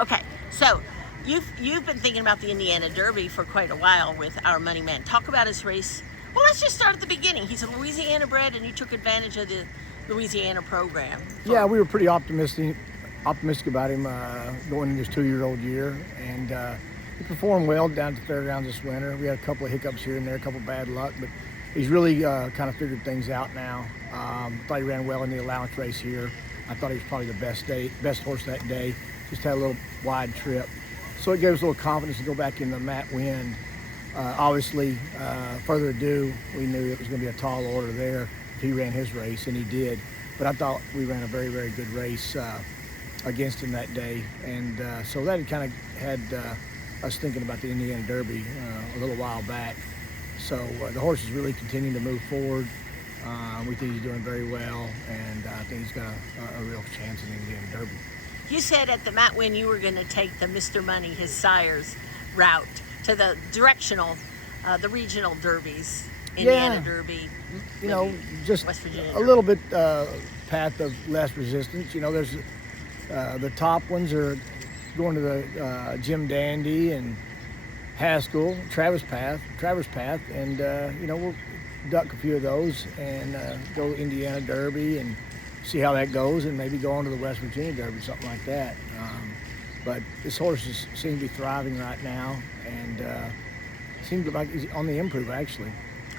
Okay, so you've been thinking about the Indiana Derby for quite a while with Our Moneyman. Talk about his race. Well, let's just start at the beginning. He's a Louisiana-bred, and you took advantage of the Louisiana program. Yeah, we were pretty optimistic about him going into his 2-year-old year, and he performed well down at the fairgrounds this winter. We had a couple of hiccups here and there, a couple of bad luck, but he's really kind of figured things out now. Thought he ran well in the allowance race here. I thought he was probably the best horse that day. Just had a little wide trip, so it gave us a little confidence to go back in the Matt Wind. Obviously, further ado, we knew it was going to be a tall order there if he ran his race, and he did. But I thought we ran a very, very good race against him that day, and so that kind of had us thinking about the Indiana Derby a little while back. So the horse is really continuing to move forward. We think he's doing very well, and I think he's got a real chance in the Indiana Derby. You said at the Matt Win you were going to take the Mr. Money, his sire's route to the directional, the regional derbies, Indiana Derby, you know, just West Virginia a little bit path of less resistance. You know, there's the top ones are going to the Jim Dandy and Haskell, Traverse Path, and you know, we'll duck a few of those and go Indiana Derby and see how that goes, and maybe go on to the West Virginia Derby, something like that. But this horse seems to be thriving right now, and seems like he's on the improve, actually.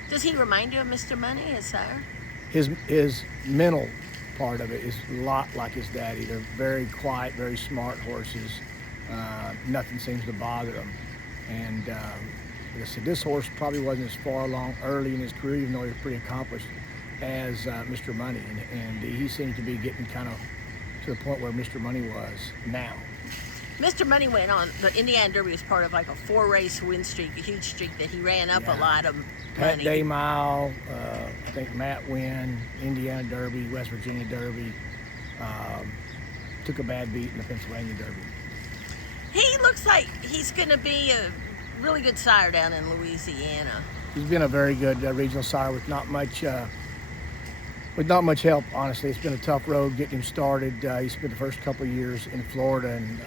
Does he remind you of Mr. Money, his sire? His mental part of it is a lot like his daddy. They're very quiet, very smart horses. Nothing seems to bother them. And like I said, this horse probably wasn't as far along early in his career, even though he was pretty accomplished, as Mr. Money, and he seemed to be getting kind of to the point where Mr. Money was now. Mr. Money went on, the Indiana Derby was part of like a 4-race win streak, a huge streak that he ran up a lot of Pat money. Day Mile, I think Matt Win, Indiana Derby, West Virginia Derby, took a bad beat in the Pennsylvania Derby. He looks like he's going to be a really good sire down in Louisiana. He's been a very good regional sire with not much help, honestly. It's been a tough road getting him started. He spent the first couple of years in Florida, and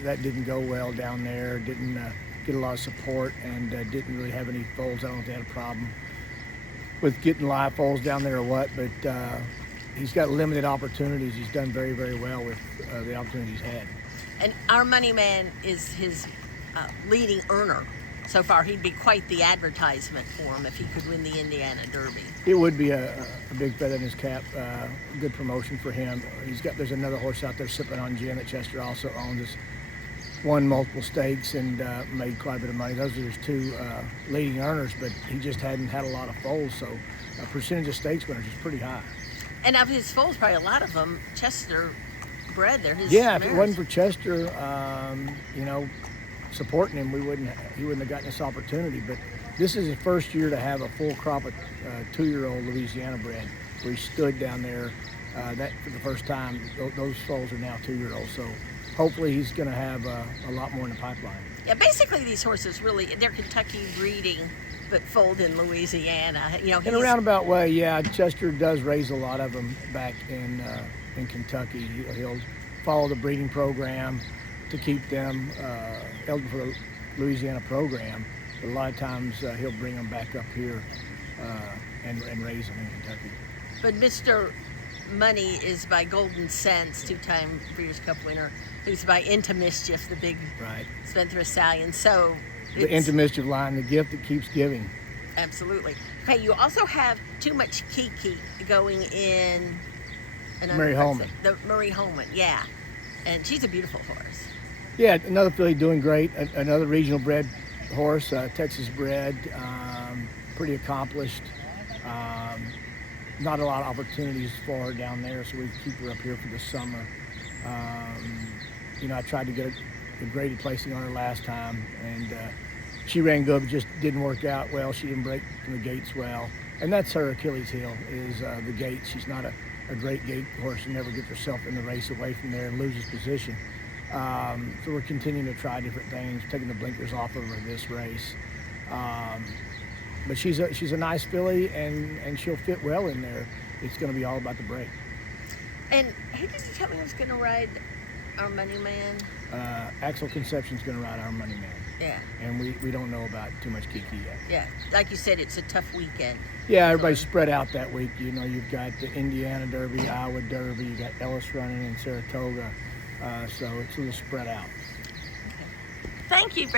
that didn't go well down there. Didn't get a lot of support, and didn't really have any foals. I don't know if they had a problem with getting live foals down there or what, but he's got limited opportunities. He's done very, very well with the opportunities he's had. And Our Moneyman is his leading earner so far. He'd be quite the advertisement for him if he could win the Indiana Derby. It would be a big feather in his cap. Good promotion for him. There's another horse out there, Sipping on Gin, that Chester also owns. It's won multiple stakes and made quite a bit of money. Those are his two leading earners, but he just hadn't had a lot of foals, so a percentage of stakes winners is pretty high. And of his foals, probably a lot of them Chester bred. They're his Yeah, mares. if it wasn't for Chester, you know, supporting him, he wouldn't have gotten this opportunity. But this is his first year to have a full crop of 2-year-old Louisiana-bred, where he stood down there that for the first time. Those foals are now 2-year-olds, so hopefully he's going to have a lot more in the pipeline. Yeah, basically these horses really, they're Kentucky breeding, but foaled in Louisiana. You know, in a roundabout way, yeah. Chester does raise a lot of them back in Kentucky. He'll follow the breeding program to keep them eligible for the Louisiana program. But a lot of times he'll bring them back up here and raise them in Kentucky. But Mr. Money is by Golden Sense, 2-time Breeders' Cup winner, who's by Into Mischief, the big Spendthrift stallion. So the Into Mischief line, the gift that keeps giving. Absolutely. Okay, you also have Too Much Kiki going in Mary Holman. The Marie Holman, yeah. And she's a beautiful horse. Yeah, another filly doing great. Another regional bred horse, Texas bred, pretty accomplished. Not a lot of opportunities for her down there, so we keep her up here for the summer. You know, I tried to get a graded placing on her last time, and she ran good, but just didn't work out well. She didn't break from the gates well, and that's her Achilles heel, is the gates. She's not a great gate horse and never gets herself in the race away from there and loses position. So we're continuing to try different things, taking the blinkers off of her this race. But she's a nice filly, and she'll fit well in there. It's going to be all about the break. And who did you tell me was going to ride Our Moneyman? Axel Conception's going to ride Our Moneyman. Yeah. And we don't know about too much Kiki yet. Yeah. Like you said, it's a tough weekend. Yeah, everybody's spread out that week. You know, you've got the Indiana Derby, Iowa Derby, you got Ellis running in Saratoga. So it's a little spread out. Thank you, Bret.